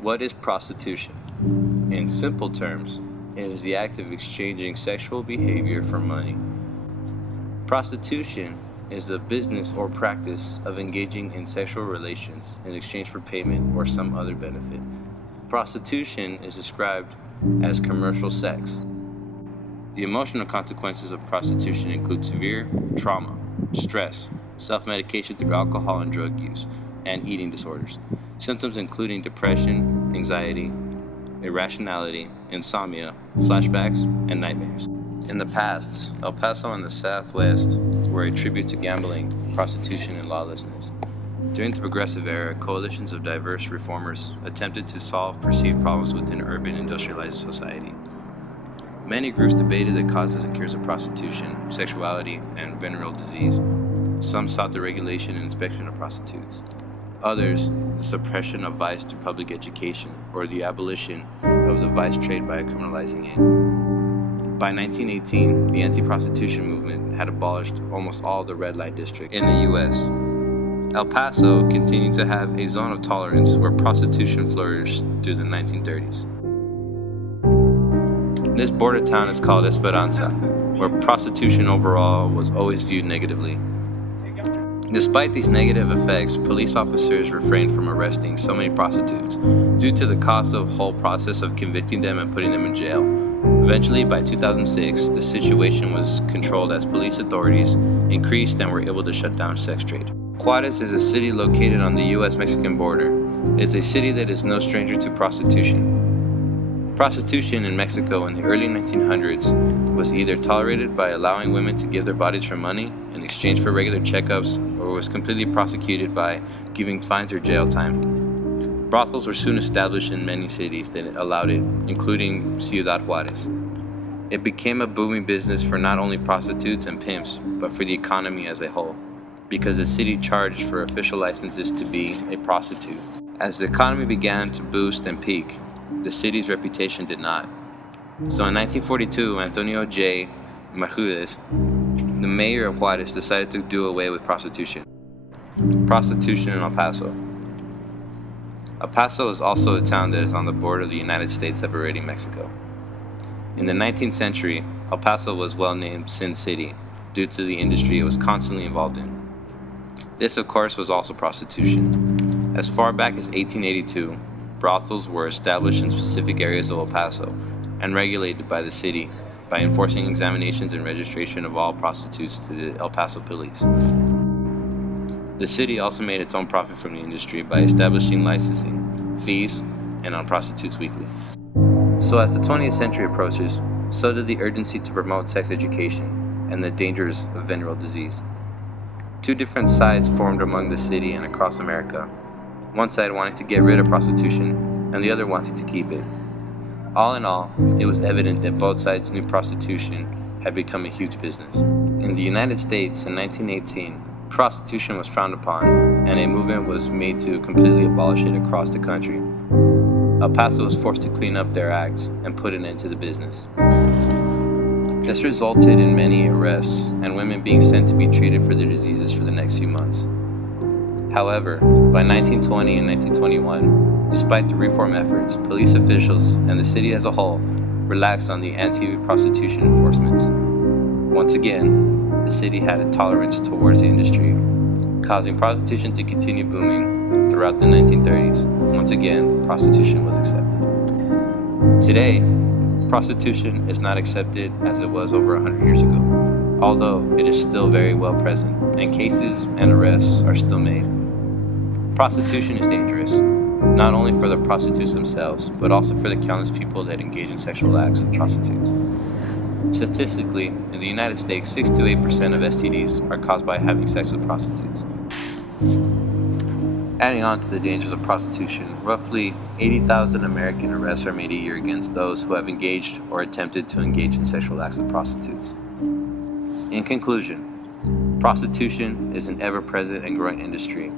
What is prostitution? In simple terms, it is the act of exchanging sexual behavior for money. Prostitution is the business or practice of engaging in sexual relations in exchange for payment or some other benefit. Prostitution is described as commercial sex. The emotional consequences of prostitution include severe trauma, stress, self-medication through alcohol and drug use, and eating disorders. Symptoms including depression, anxiety, irrationality, insomnia, flashbacks, and nightmares. In the past, El Paso and the Southwest were a tribute to gambling, prostitution, and lawlessness. During the Progressive Era, coalitions of diverse reformers attempted to solve perceived problems within urban industrialized society. Many groups debated the causes and cures of prostitution, sexuality, and venereal disease. Some sought the regulation and inspection of prostitutes. Others, the suppression of vice through public education, or the abolition of the vice trade by criminalizing it. By 1918, the anti-prostitution movement had abolished almost all the red light districts in the U.S. El Paso continued to have a zone of tolerance where prostitution flourished through the 1930s. This border town is called Esperanza, where prostitution overall was always viewed negatively. Despite these negative effects, police officers refrained from arresting so many prostitutes due to the cost of the whole process of convicting them and putting them in jail. Eventually, by 2006, the situation was controlled as police authorities increased and were able to shut down sex trade. Juarez is a city located on the U.S.-Mexican border. It's a city that is no stranger to prostitution. Prostitution in Mexico in the early 1900s was either tolerated by allowing women to give their bodies for money in exchange for regular checkups, or was completely prosecuted by giving fines or jail time. Brothels were soon established in many cities that allowed it, including Ciudad Juarez. It became a booming business for not only prostitutes and pimps, but for the economy as a whole, because the city charged for official licenses to be a prostitute. As the economy began to boost and peak, the city's reputation did not. So in 1942, Antonio J. Marjudez, the mayor of Juarez, decided to do away with prostitution. Prostitution in El Paso. El Paso is also a town that is on the border of the United States separating Mexico. In the 19th century, El Paso was well named Sin City due to the industry it was constantly involved in. This, of course, was also prostitution. As far back as 1882, brothels were established in specific areas of El Paso and regulated by the city by enforcing examinations and registration of all prostitutes to the El Paso police. The city also made its own profit from the industry by establishing licensing, fees, and on prostitutes weekly. So as the 20th century approaches, so did the urgency to promote sex education and the dangers of venereal disease. Two different sides formed among the city and across America. One side wanted to get rid of prostitution, and the other wanted to keep it. All in all, it was evident that both sides knew prostitution had become a huge business. In the United States in 1918, prostitution was frowned upon, and a movement was made to completely abolish it across the country. El Paso was forced to clean up their acts and put an end to the business. This resulted in many arrests and women being sent to be treated for their diseases for the next few months. However, by 1920 and 1921, despite the reform efforts, police officials and the city as a whole relaxed on the anti-prostitution enforcements. Once again, the city had a tolerance towards the industry, causing prostitution to continue booming throughout the 1930s. Once again, prostitution was accepted. Today, prostitution is not accepted as it was over 100 years ago, although it is still very well present, and cases and arrests are still made. Prostitution is dangerous, not only for the prostitutes themselves, but also for the countless people that engage in sexual acts with prostitutes. Statistically, in the United States, 6 to 8% of STDs are caused by having sex with prostitutes. Adding on to the dangers of prostitution, roughly 80,000 American arrests are made a year against those who have engaged or attempted to engage in sexual acts with prostitutes. In conclusion, prostitution is an ever-present and growing industry,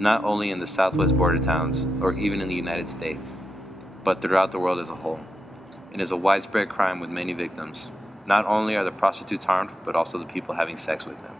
not only in the southwest border towns or even in the United States, but throughout the world as a whole. It is a widespread crime with many victims. Not only are the prostitutes harmed, but also the people having sex with them.